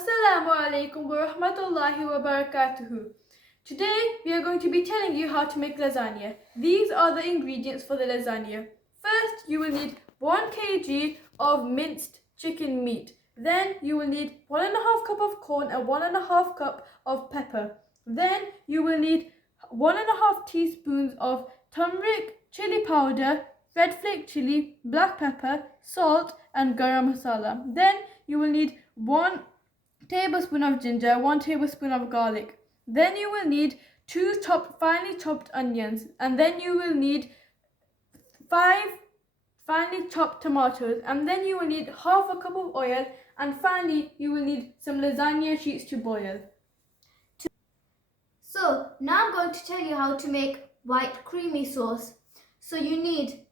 Assalamu alaikum wa rahmatullahi wa barakatuhu. Today we are going to be telling you how to make lasagna. These are the ingredients for the lasagna. First, you will need 1 kg of minced chicken meat. Then you will need 1.5 cup of corn and 1.5 cup of pepper. Then you will need 1.5 teaspoons of turmeric, chili powder, red flake chili, black pepper, salt and garam masala. Then you will need 1 tablespoon of ginger, 1 tablespoon of garlic. Then you will need 2 finely chopped onions, and then you will need 5 finely chopped tomatoes, and then you will need half a cup of oil, and finally you will need some lasagna sheets to boil. So now I'm going to tell you how to make white creamy sauce. So you need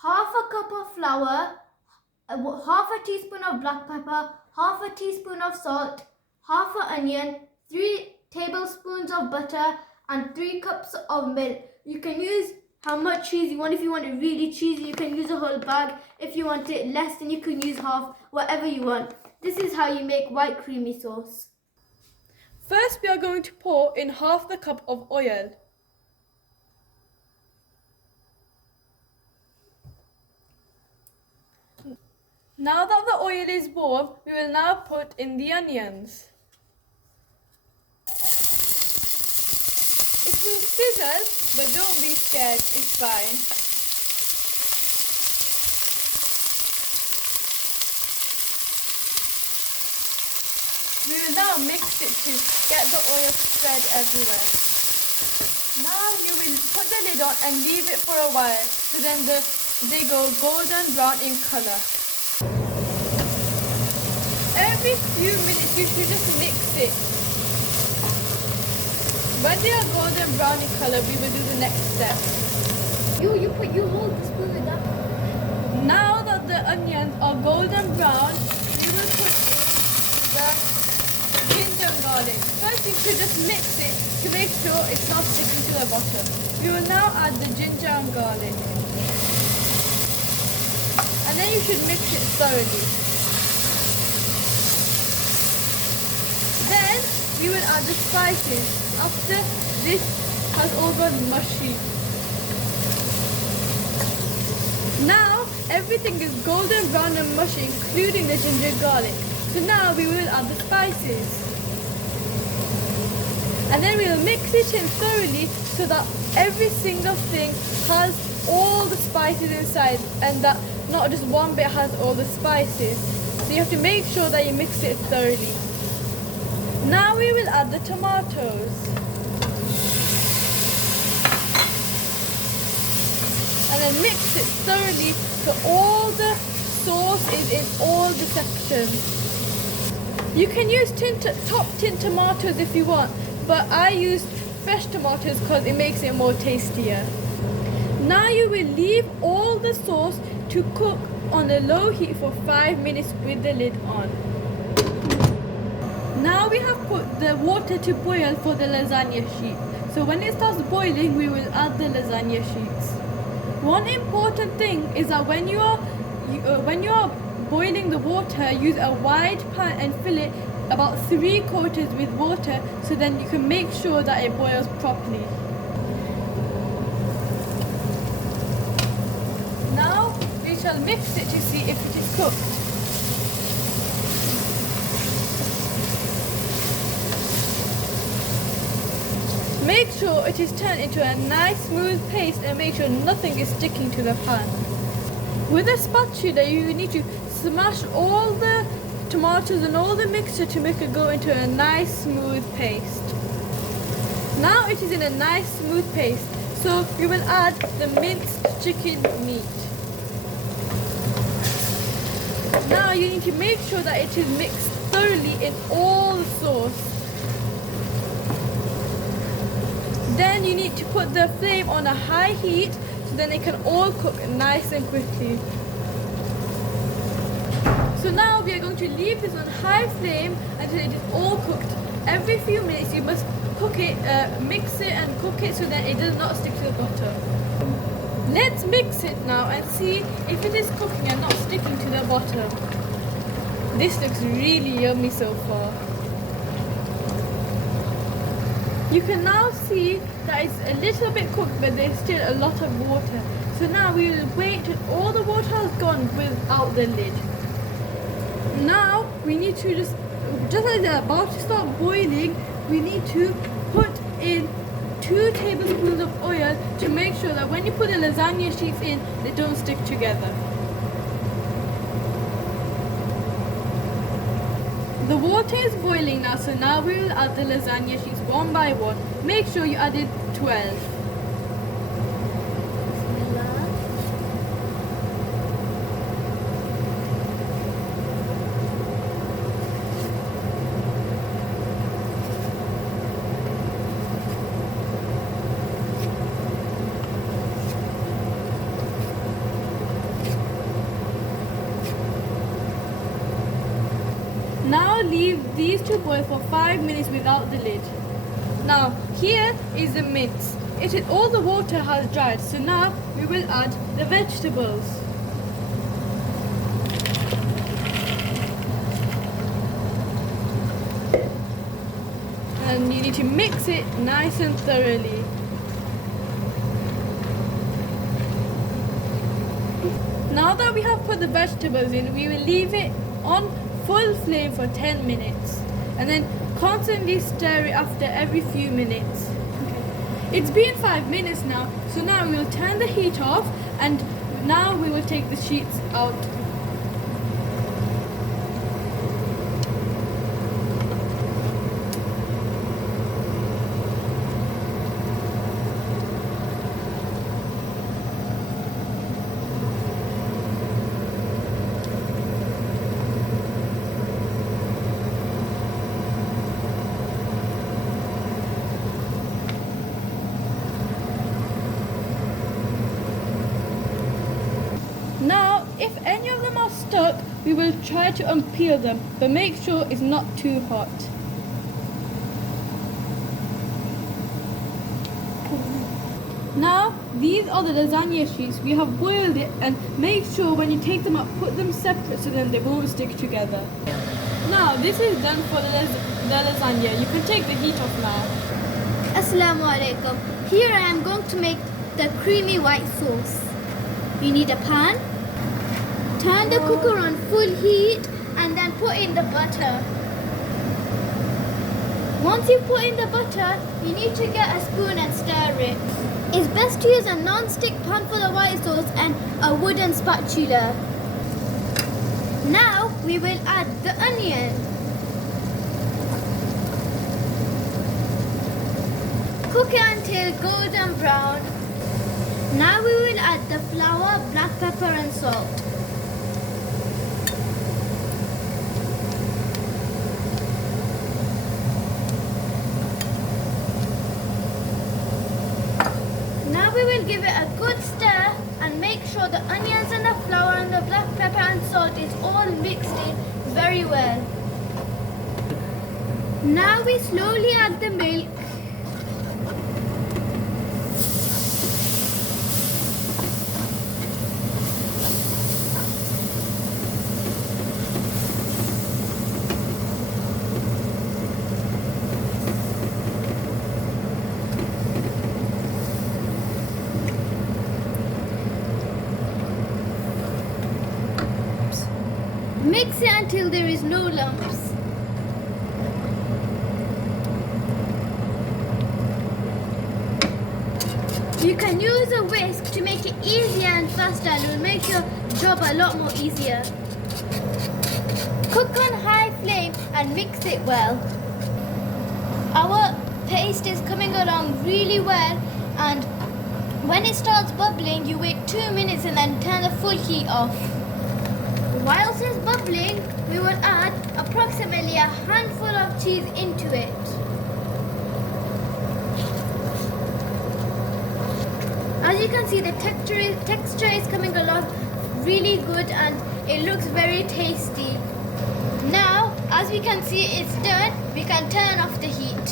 half a cup of flour, half a teaspoon of black pepper, half a teaspoon of salt, half an onion, 3 tablespoons of butter and 3 cups of milk. You can use how much cheese you want. If you want it really cheesy, you can use a whole bag. If you want it less, then you can use half, whatever you want. This is how you make white creamy sauce. First, we are going to pour in half the cup of oil. Now that the oil is warm, we will now put in the onions. It will sizzle, but don't be scared, it's fine. We will now mix it to get the oil spread everywhere. Now you will put the lid on and leave it for a while, so then they go golden brown in colour. Every few minutes you should just mix it. When they are golden brown in colour, we will do the next step. You hold the spoon with that. Now that the onions are golden brown, we will put in the ginger and garlic. First you should just mix it to make sure it's not sticking to the bottom. We will now add the ginger and garlic. And then you should mix it thoroughly. Then we will add the spices after this has all gone mushy. Now everything is golden brown and mushy, including the ginger and garlic. So now we will add the spices. And then we will mix it in thoroughly so that every single thing has all the spices inside, and that not just one bit has all the spices. So you have to make sure that you mix it thoroughly. Now we will add the tomatoes. And then mix it thoroughly so all the sauce is in all the sections. You can use top tin tomatoes if you want, but I used fresh tomatoes because it makes it more tastier. Now you will leave all the sauce to cook on a low heat for 5 minutes with the lid on. Now we have put the water to boil for the lasagna sheet. So when it starts boiling, we will add the lasagna sheets. One important thing is that when you are boiling the water, use a wide pan and fill it about 3/4 with water, so then you can make sure that it boils properly. Now we shall mix it to see if it is cooked. Make sure it is turned into a nice smooth paste and make sure nothing is sticking to the pan. With a spatula you need to smash all the tomatoes and all the mixture to make it go into a nice smooth paste. Now it is in a nice smooth paste, so we will add the minced chicken meat. Now you need to make sure that it is mixed thoroughly in all the sauce. Then you need to put the flame on a high heat so then it can all cook nice and quickly. So now we are going to leave this on high flame until it is all cooked. Every few minutes you must cook it, mix it and cook it so that it does not stick to the bottom. Let's mix it now and see if it is cooking and not sticking to the bottom. This looks really yummy so far. You can now see that it's a little bit cooked, but there's still a lot of water. So now we will wait till all the water has gone without the lid. Now we need to just as they're about to start boiling, we need to put in 2 tablespoons of oil to make sure that when you put the lasagna sheets in, they don't stick together. The water is boiling now, so now we will add the lasagna sheets one by one. Make sure you added 12. Now leave these to boil for 5 minutes without the lid. Now here is the mince. All the water has dried, so now we will add the vegetables. And you need to mix it nice and thoroughly. Now that we have put the vegetables in, we will leave it on full flame for 10 minutes and then constantly stir it after every few minutes. It's been 5 minutes now, so now we will turn the heat off and now we will take the sheets out. Now, if any of them are stuck, we will try to unpeel them, but make sure it's not too hot. Now, these are the lasagna sheets. We have boiled it, and make sure when you take them up, put them separate so then they won't stick together. Now, this is done for the lasagna. You can take the heat off now. Assalamu alaikum. Here I am going to make the creamy white sauce. You need a pan. Turn the cooker on full heat and then put in the butter. Once you put in the butter, you need to get a spoon and stir it. It's best to use a non-stick pan for the white sauce and a wooden spatula. Now we will add the onion. Cook it until golden brown. Now we will add the flour, black pepper and salt. Now we will give it a good stir and make sure the onions and the flour and the black pepper and salt is all mixed in very well. Now we slowly add the milk. Mix it until there is no lumps. You can use a whisk to make it easier and faster, and it will make your job a lot more easier. Cook on high flame and mix it well. Our paste is coming along really well, and when it starts bubbling, you wait 2 minutes and then turn the full heat off. Whilst it's bubbling, we will add approximately a handful of cheese into it. As you can see, the texture is coming along really good and it looks very tasty. Now, as we can see it's done, we can turn off the heat.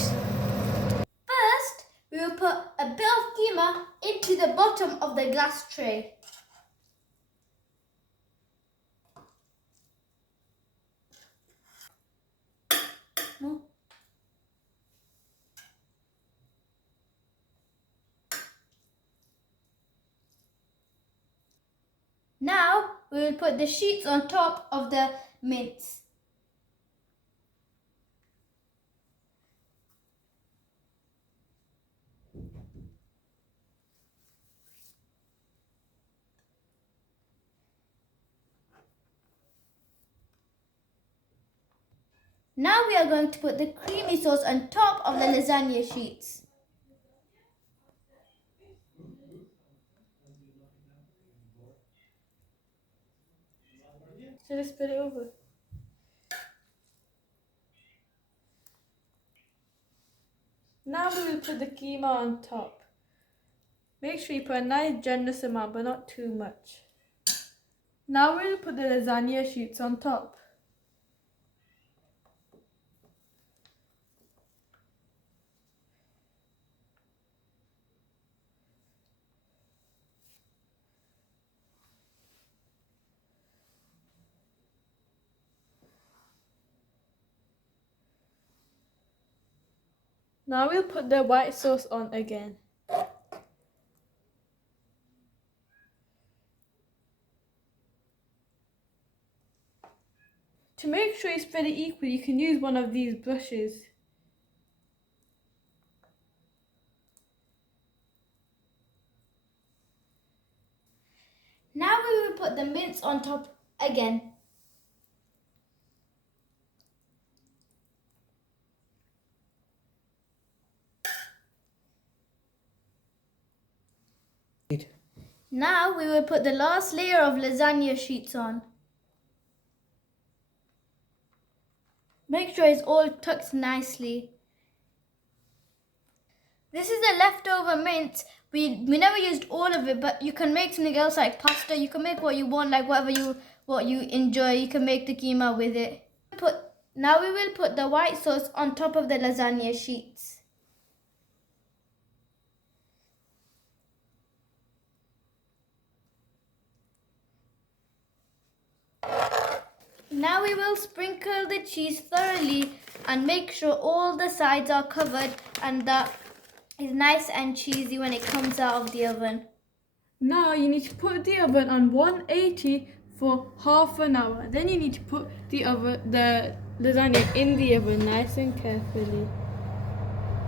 First, we will put a bit of keema into the bottom of the glass tray. More. Now we will put the sheets on top of the mince. Now we are going to put the creamy sauce on top of the lasagna sheets. Should I spread it over? Now we will put the keema on top. Make sure you put a nice generous amount, but not too much. Now we will put the lasagna sheets on top. Now we'll put the white sauce on again. To make sure you spread it equally, you can use one of these brushes. Now we will put the mince on top again. Now we will put the last layer of lasagna sheets on. Make sure it's all tucked nicely. This is the leftover mince. We never used all of it, but you can make something else like pasta. You can make what you want, like what you enjoy. You can make the keema with it. Now we will put the white sauce on top of the lasagna sheets. Now we will sprinkle the cheese thoroughly and make sure all the sides are covered and that is nice and cheesy when it comes out of the oven. Now you need to put the oven on 180 for half an hour. Then you need to put the lasagna in the oven nice and carefully.